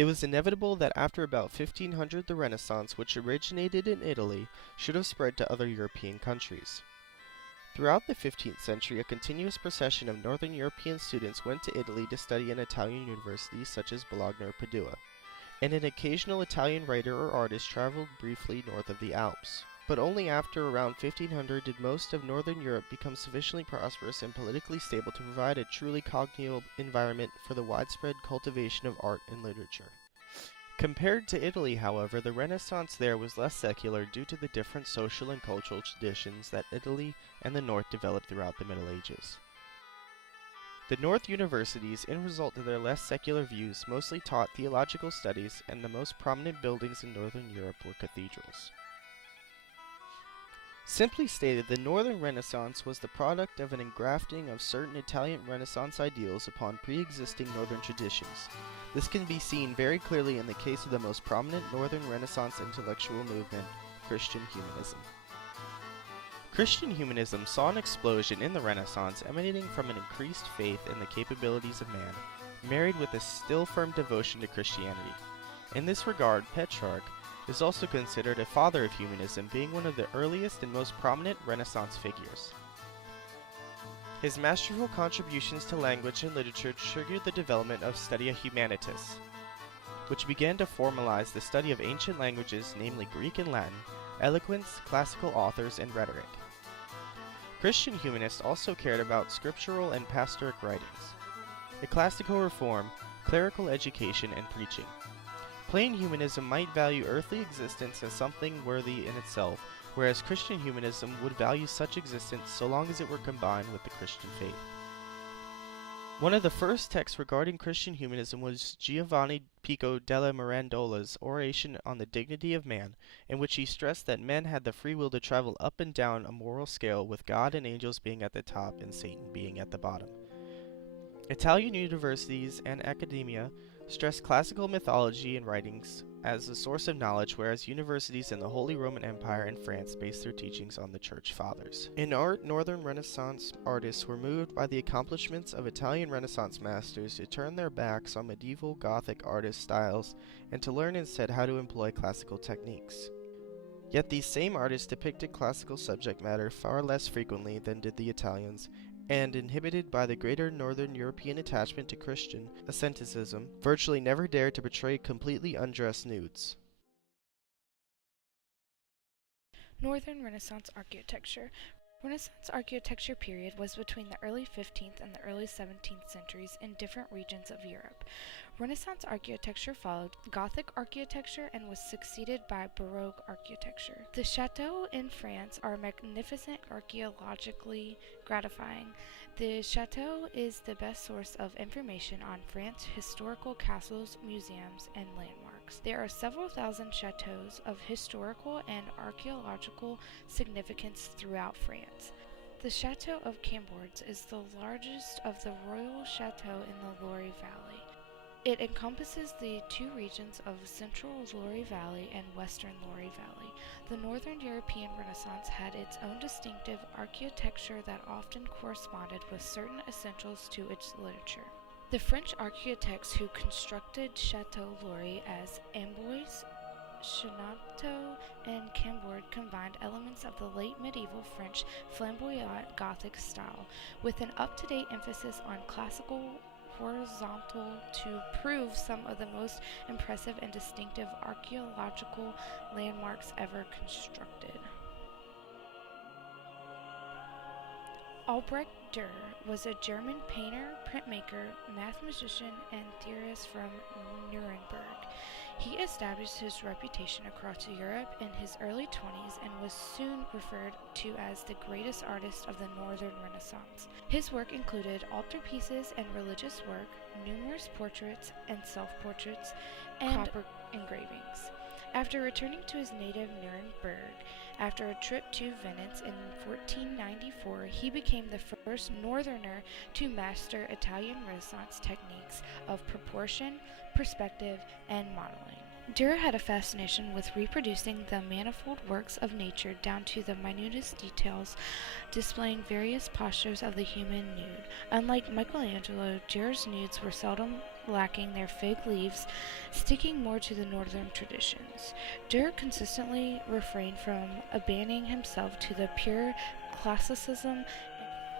It was inevitable that after about 1500 the Renaissance, which originated in Italy, should have spread to other European countries. Throughout the 15th century, a continuous procession of northern European students went to Italy to study in Italian universities such as Bologna or Padua, and an occasional Italian writer or artist traveled briefly north of the Alps. But only after around 1500 did most of northern Europe become sufficiently prosperous and politically stable to provide a truly congenial environment for the widespread cultivation of art and literature. Compared to Italy, however, the Renaissance there was less secular due to the different social and cultural traditions that Italy and the North developed throughout the Middle Ages. The North universities, in result of their less secular views, mostly taught theological studies, and the most prominent buildings in northern Europe were cathedrals. Simply stated, the Northern Renaissance was the product of an engrafting of certain Italian Renaissance ideals upon pre-existing Northern traditions. This can be seen very clearly in the case of the most prominent Northern Renaissance intellectual movement, Christian humanism. Christian humanism saw an explosion in the Renaissance emanating from an increased faith in the capabilities of man, married with a still firm devotion to Christianity. In this regard, Petrarch is also considered a father of humanism, being one of the earliest and most prominent Renaissance figures. His masterful contributions to language and literature triggered the development of Studia Humanitas, which began to formalize the study of ancient languages, namely Greek and Latin, eloquence, classical authors, and rhetoric. Christian humanists also cared about scriptural and pastoric writings, ecclesiastical reform, clerical education, and preaching. Plain humanism might value earthly existence as something worthy in itself, whereas Christian humanism would value such existence so long as it were combined with the Christian faith. One of the first texts regarding Christian humanism was Giovanni Pico della Mirandola's Oration on the Dignity of Man, in which he stressed that men had the free will to travel up and down a moral scale, with God and angels being at the top and Satan being at the bottom. Italian universities and academia stressed classical mythology and writings as a source of knowledge, whereas universities in the Holy Roman Empire and France based their teachings on the Church Fathers. In art, Northern Renaissance artists were moved by the accomplishments of Italian Renaissance masters to turn their backs on medieval Gothic artist styles and to learn instead how to employ classical techniques. Yet these same artists depicted classical subject matter far less frequently than did the Italians, and inhibited by the greater Northern European attachment to Christian asceticism, virtually never dared to portray completely undressed nudes. Northern Renaissance architecture. Renaissance architecture period was between the early 15th and the early 17th centuries in different regions of Europe. Renaissance architecture followed Gothic architecture and was succeeded by Baroque architecture. The chateaux in France are magnificent, archaeologically gratifying. The chateau is the best source of information on France's historical castles, museums, and landmarks. There are several thousand chateaux of historical and archaeological significance throughout France. The Chateau of Chambord is the largest of the royal chateaux in the Loire Valley. It encompasses the two regions of Central Loire Valley and Western Loire Valley. The Northern European Renaissance had its own distinctive architecture that often corresponded with certain essentials to its literature. The French architects who constructed Chateau Loire as Amboise, Chenateau, and Chambord combined elements of the late medieval French flamboyant Gothic style with an up-to-date emphasis on classical horizontal to prove some of the most impressive and distinctive archaeological landmarks ever constructed. Albrecht Dürer was a German painter, printmaker, mathematician, and theorist from Nuremberg. He established his reputation across Europe in his early 20s and was soon referred to as the greatest artist of the Northern Renaissance. His work included altarpieces and religious work, numerous portraits and self-portraits, and copper engravings. After returning to his native Nuremberg, after a trip to Venice in 1494, he became the first northerner to master Italian Renaissance techniques of proportion, perspective, and modeling. Dürer had a fascination with reproducing the manifold works of nature down to the minutest details, displaying various postures of the human nude. Unlike Michelangelo, Dürer's nudes were seldom lacking their fig leaves, sticking more to the northern traditions. Durr consistently refrained from abandoning himself to the pure classicism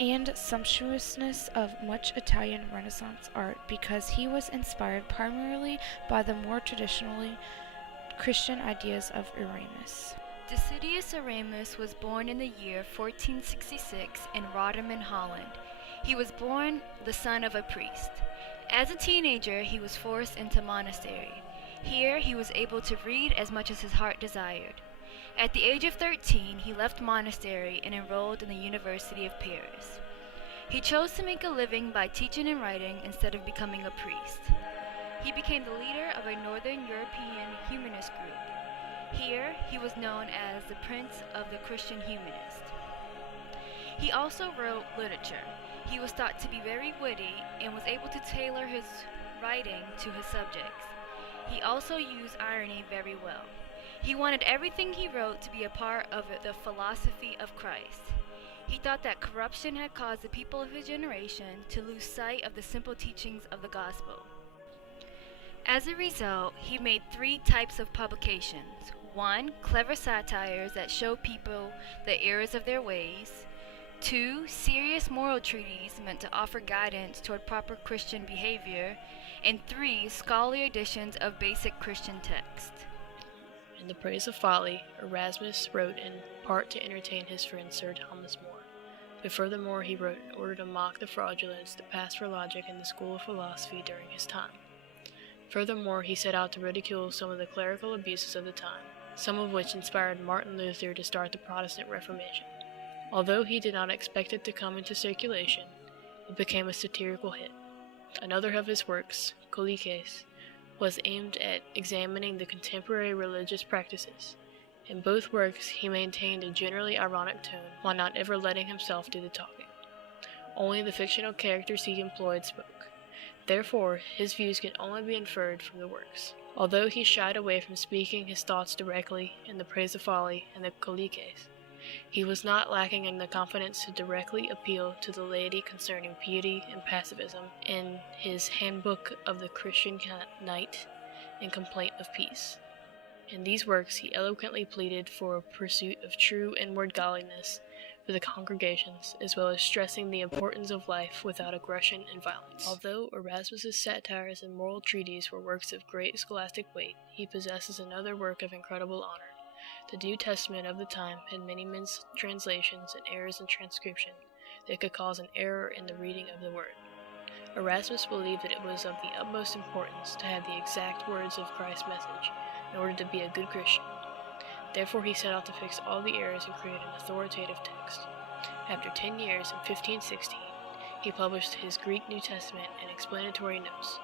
and sumptuousness of much Italian Renaissance art because he was inspired primarily by the more traditionally Christian ideas of Erasmus. Decidius Erasmus was born in the year 1466 in Rotterdam, Holland. He was born the son of a priest. As a teenager, he was forced into monastery. Here, he was able to read as much as his heart desired. At the age of 13, he left monastery and enrolled in the University of Paris. He chose to make a living by teaching and writing instead of becoming a priest. He became the leader of a Northern European humanist group. Here, he was known as the Prince of the Christian Humanists. He also wrote literature. He was thought to be very witty and was able to tailor his writing to his subjects. He also used irony very well. He wanted everything he wrote to be a part of the philosophy of Christ. He thought that corruption had caused the people of his generation to lose sight of the simple teachings of the gospel. As a result, he made 3 types of publications. 1. Clever satires that show people the errors of their ways. 2. Serious moral treatises meant to offer guidance toward proper Christian behavior. And 3. Scholarly editions of basic Christian texts. In The Praise of Folly, Erasmus wrote in part to entertain his friend Sir Thomas More, but furthermore he wrote in order to mock the fraudulence that passed for logic in the school of philosophy during his time. Furthermore, he set out to ridicule some of the clerical abuses of the time, some of which inspired Martin Luther to start the Protestant Reformation. Although he did not expect it to come into circulation, it became a satirical hit. Another of his works, Coliques, was aimed at examining the contemporary religious practices. In both works, he maintained a generally ironic tone while not ever letting himself do the talking. Only the fictional characters he employed spoke. Therefore, his views can only be inferred from the works. Although he shied away from speaking his thoughts directly in The Praise of Folly and the Coliques, he was not lacking in the confidence to directly appeal to the laity concerning piety and pacifism in his Handbook of the Christian Knight and Complaint of Peace. In these works, he eloquently pleaded for a pursuit of true inward godliness for the congregations, as well as stressing the importance of life without aggression and violence. Although Erasmus's satires and moral treatises were works of great scholastic weight, he possesses another work of incredible honor. The New Testament of the time had many mistranslations and errors in transcription that could cause an error in the reading of the word. Erasmus believed that it was of the utmost importance to have the exact words of Christ's message in order to be a good Christian. Therefore, he set out to fix all the errors and create an authoritative text. After 10 years, in 1516, he published his Greek New Testament and explanatory notes.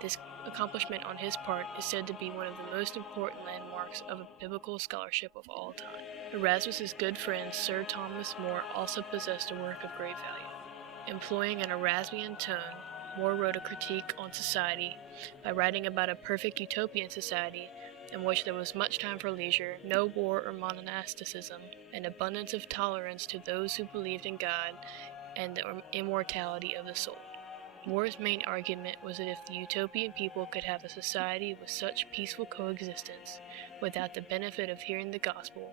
This accomplishment on his part is said to be one of the most important landmarks of biblical scholarship of all time. Erasmus's good friend Sir Thomas More also possessed a work of great value. Employing an Erasmian tone, More wrote a critique on society by writing about a perfect utopian society in which there was much time for leisure, no war or monasticism, and abundance of tolerance to those who believed in God and the immortality of the soul. More's main argument was that if the utopian people could have a society with such peaceful coexistence without the benefit of hearing the gospel,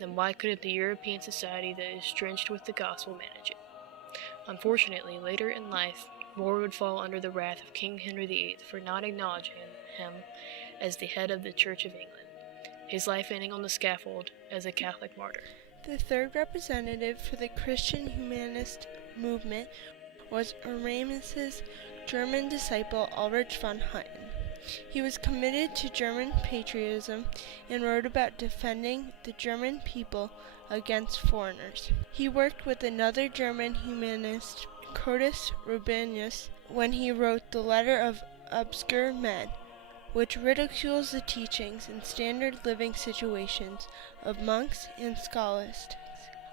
then why couldn't the European society that is drenched with the gospel manage it? Unfortunately, later in life, More would fall under the wrath of King Henry VIII for not acknowledging him as the head of the Church of England, his life ending on the scaffold as a Catholic martyr. The third representative for the Christian humanist movement was Erasmus's German disciple Ulrich von Hutten. He was committed to German patriotism and wrote about defending the German people against foreigners. He worked with another German humanist, Curtis Rubenius, when he wrote The Letter of Obscure Men, which ridicules the teachings and standard living situations of monks and scholastics.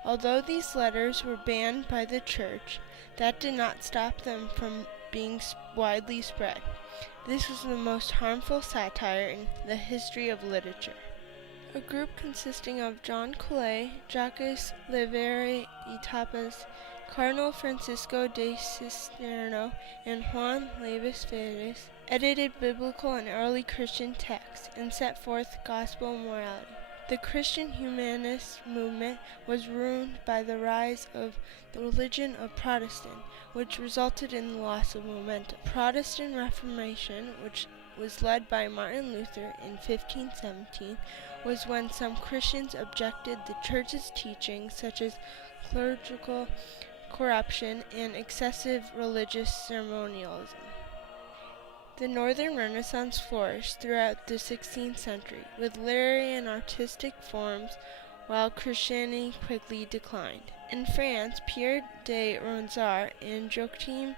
Although these letters were banned by the Church, that did not stop them from being widely spread. This was the most harmful satire in the history of literature. A group consisting of John Colet, Jacques Lévert Tapas, Cardinal Francisco de Cisterno and Juan Lavis Ferres edited biblical and early Christian texts and set forth gospel morality. The Christian humanist movement was ruined by the rise of the religion of Protestant, which resulted in the loss of momentum. Protestant Reformation, which was led by Martin Luther in 1517, was when some Christians objected the Church's teachings such as clerical corruption and excessive religious ceremonialism. The Northern Renaissance flourished throughout the 16th century with literary and artistic forms, while Christianity quickly declined. In France, Pierre de Ronsard and Joachim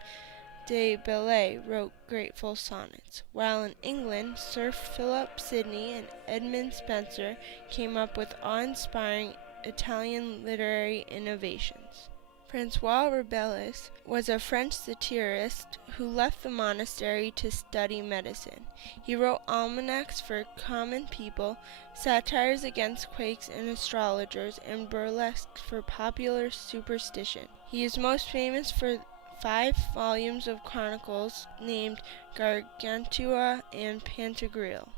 de Bellay wrote grateful sonnets, while in England, Sir Philip Sidney and Edmund Spenser came up with awe-inspiring Italian literary innovations. François Rabelais was a French satirist who left the monastery to study medicine. He wrote almanacs for common people, satires against quakes and astrologers, and burlesques for popular superstition. He is most famous for 5 volumes of chronicles named Gargantua and Pantagruel.